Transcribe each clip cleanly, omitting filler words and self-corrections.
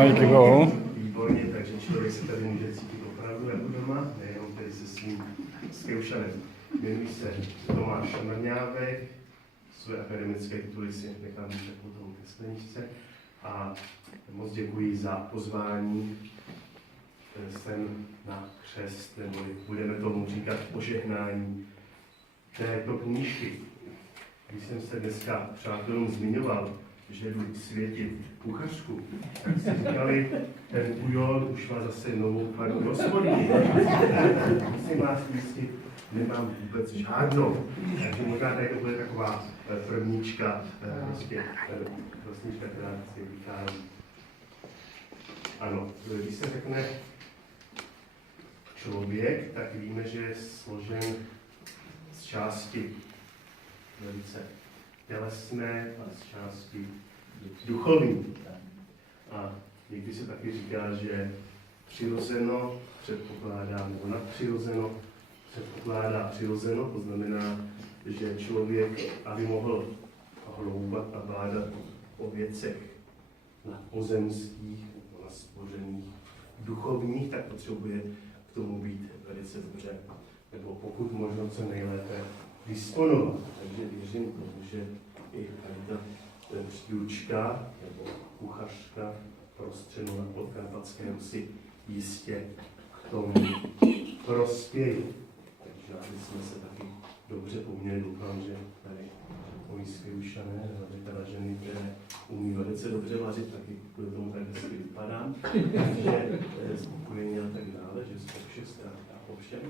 mají kilo. Výborně, takže člověk se tady může cítit opravdu jako doma, nejenom tady se svým zkoušanem. Jmenuji se Tomáš Mrňávek, své akademické tituly si nechám říct potom ke skleničce a moc děkuji za pozvání sem na křest, nebo budeme tomu říkat požehnání této knížky. Když jsem se dneska přátelům zmiňoval, že jdu světit kuchařku, tak si říkali, ten Pujol už má zase novou panu hospodyni. Musím vás ujistit, nemám vůbec žádnou. Takže možná tady to bude taková prvnička, která si vychází. Ano, když se řekne člověk, tak víme, že je složen z části velice tělesné a z části duchovní. A někdy se taky říká, že přirozeno předpokládá, nebo nadpřirozeno předpokládá přirozeno, to znamená, že člověk, aby mohl hloubat a vládat o věcech nadpozemských, na stvořených duchovních, tak potřebuje k tomu být velice dobře, nebo pokud možno co nejlépe disponovat. Takže věřím tomu, že i tady ta příručka nebo kuchařka prostředu na Podkarpatském si jistě k tomu prospějí. Takže aby jsme se taky dobře uměli, doufám, že tady moji skvělušané, teda ženy, které umí velice dobře vařit, taky kvůli tomu tak hezky vypadám. Takže spokojení a tak dále, že jsme všech stran a ovšem.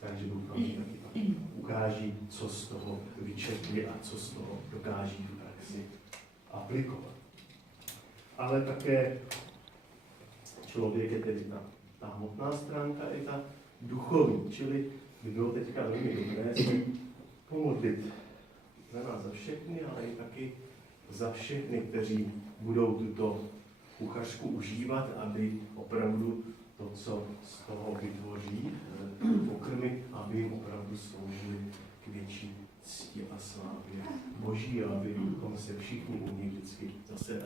Takže doufám, že taky ukáží, co z toho vyčetli a co z toho dokáží v praxi aplikovat. Ale také člověk je tedy ta hmotná stránka i ta duchovní, čili by bylo teďka velmi dobré se pomodlit za nás, za všechny, ale i taky za všechny, kteří budou tuto kuchařku užívat, aby opravdu to, co z toho vytvoří, pokrmy, aby jim opravdu sloužili k větší cti a slávě Boží, a abychom se všichni u nich vždycky zase do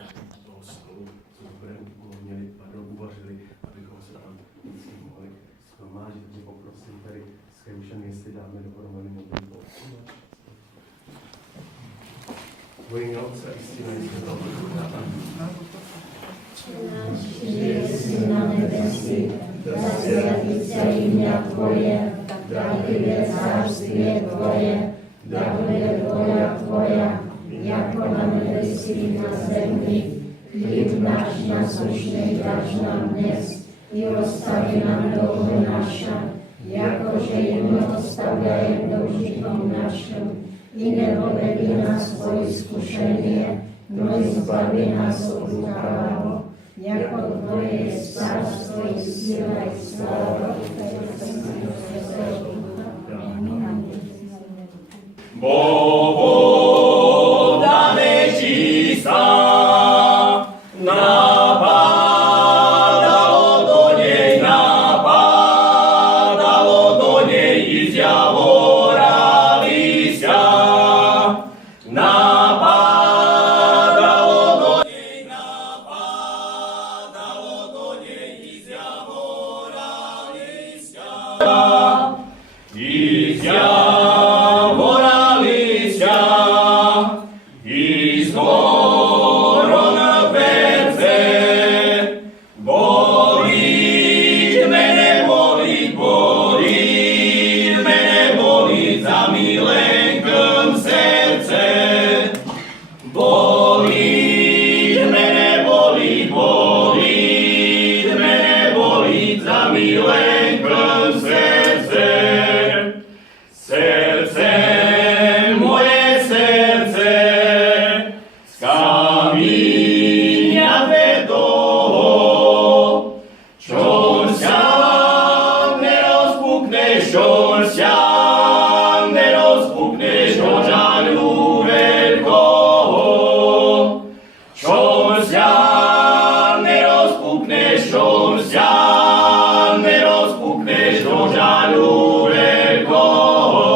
toho stolu, co dobré uvolnili, uvařili, abychom se tam vždycky mohli shromáždit. Takže poprosím tady Skeušany, jestli dáme dohromady modlitbu. Во имя Отца и Сына и Святого Духа. Jsi na nebesi, da světíce jméno Tvoje, da přijde cárství Tvoje, da bude vůle Tvoja, jako na nebesích na zemi. Chléb náš nasущný dáš nám dnes, i odstaví nám dluhy naše, jakože i my odstavujeme dlužníkům našim. I nepovedi nás po iskušení, no izbavi nás od lukavého. Jako Tvoje je cárstvo i síla i sláva. Bohu dane čísta, napadalo do něj i zjavora lístia. Napadalo do něj i zjavora lístia. I zjavora lístia, i zhoron verce. Bolí mene, bolí za milenkem srdce. Bolí mene, bolí za milenkem srdce. Srdce, moje srdce, z kamíňa toho, čom sám nerozpukneš, o žalu veľkoho. Čom sám nerozpukneš, o žalu veľkoho.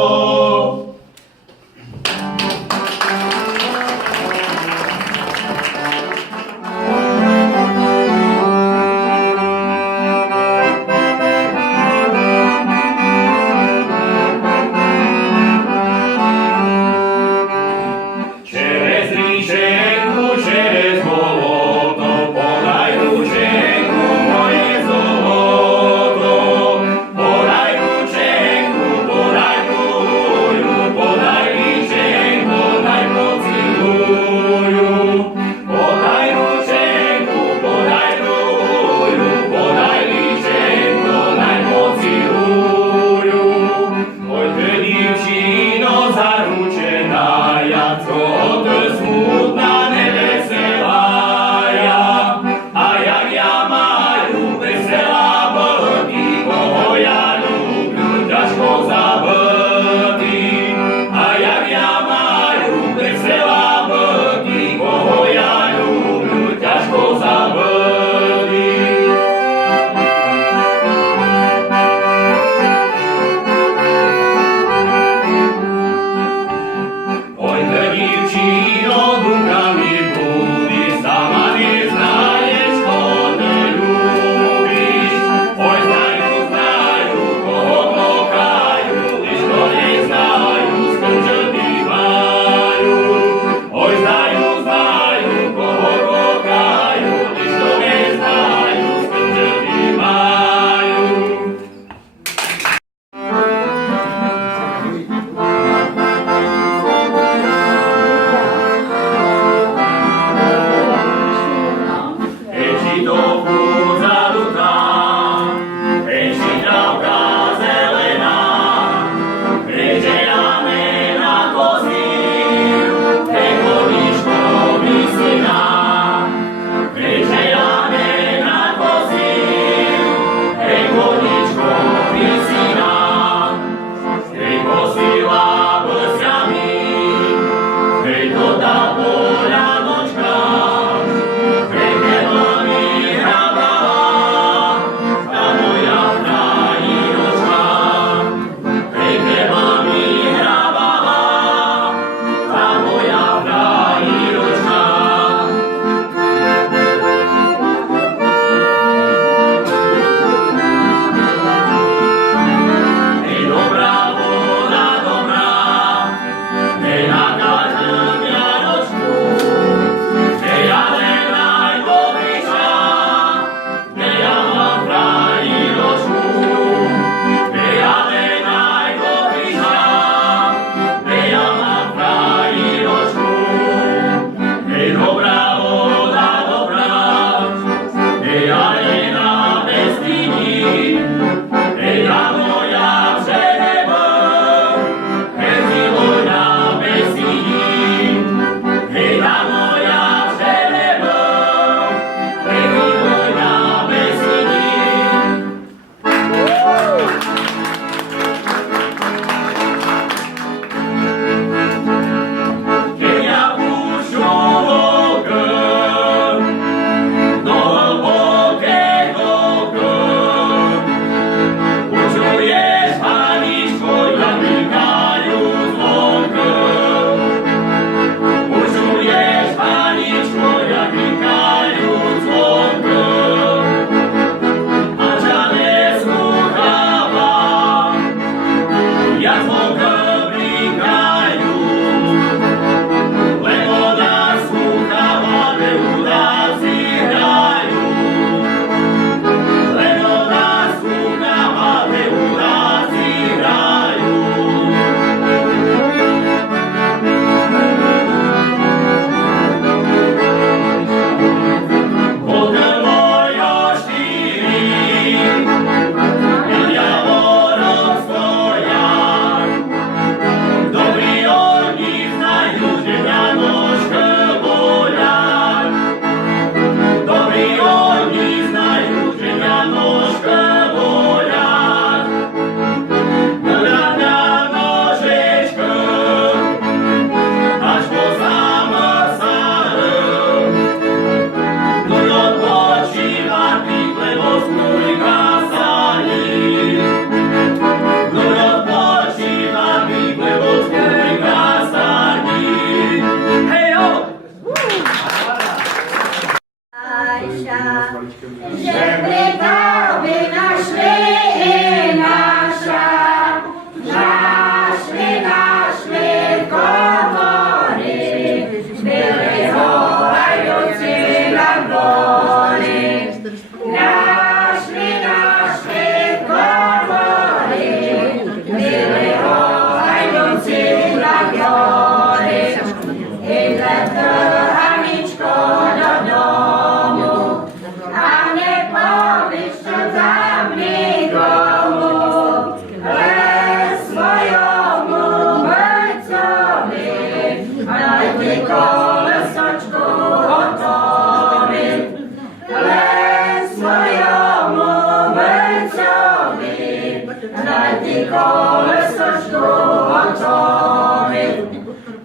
lety koleso štuhočovi,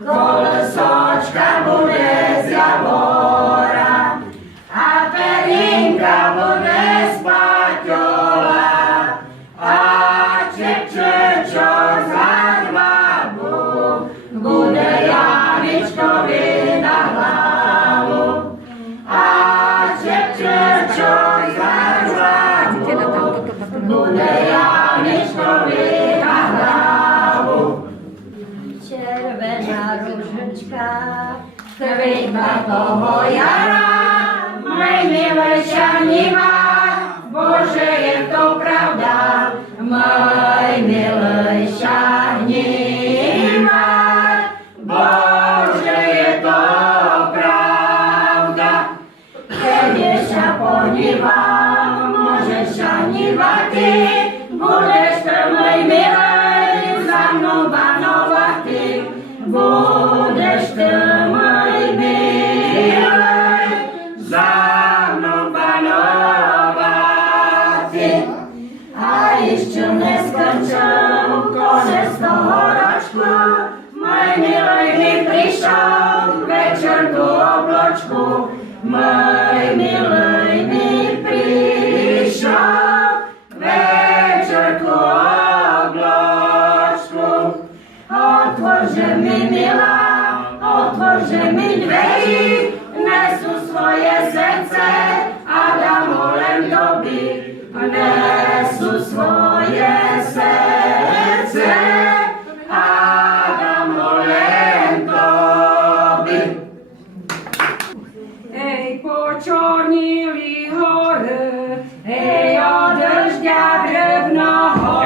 kolesočka bude z javora, a perinka bude z paťola, a čepčečok z harmabu, bude Janičkovi na hlavu. A čepčečok z harmabu, bude Janičkovi na hlavu. Červená ružička, kvítka toho jara, najmilejšia nima, Bože, je to pravda, najmilejšia nima, Bože, je to pravda. Keď sa podívam, môžeš sa nivati, budeš to môj milej, za mnou banovati, budeš to môj milej, za mnou banovati. A ešte neskončil konec toho ročku, môj milej mi prišiel večerku obločku, môj milej mi prišiel večerku obločku. Otvorže mi milá, otvorže mi dveri, nesu svoje srdce a dám ho len doby. Nesu svoje srdce a dám ho len doby. Ej, počornili hory, ej, od džďa drevnoho,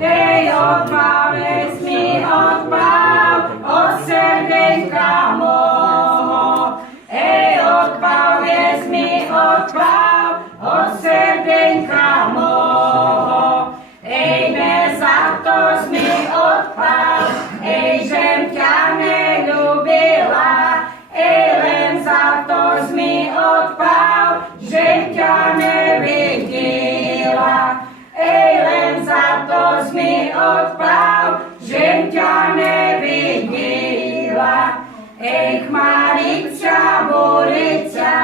ej, odpáves mi odpáv od srdenka môjho, ej, odpáves mi odpáv od srdenka môjho, ej, ne za to mi odpáv, ej, žem ťa neľúbila, ej, len za to mi odpáv, že ťa nevidela. Ej, len za to mi odpáv, že ťa nevidela. Ej, chmarica, burica,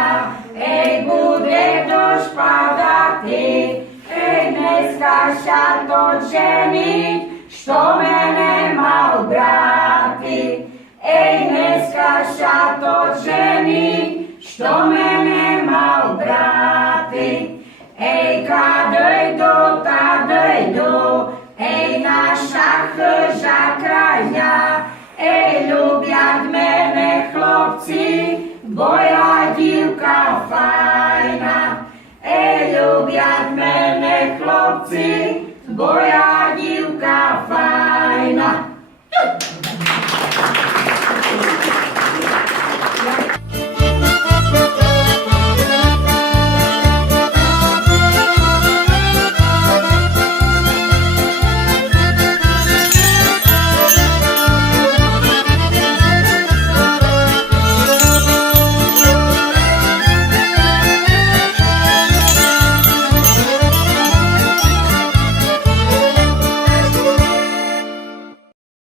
ej, bude došť padati, ej, dneska sa to ženiť, što mene mal brati. Ej, dneska sa to ženiť, što mene mal brati. Ej, kadejdu, tadejdu, ej, naša chyža krajňa, ej, ľubiať mene chlopci, bo ja dívka fajna. Ej, ľubiať mene chlopci, bo ja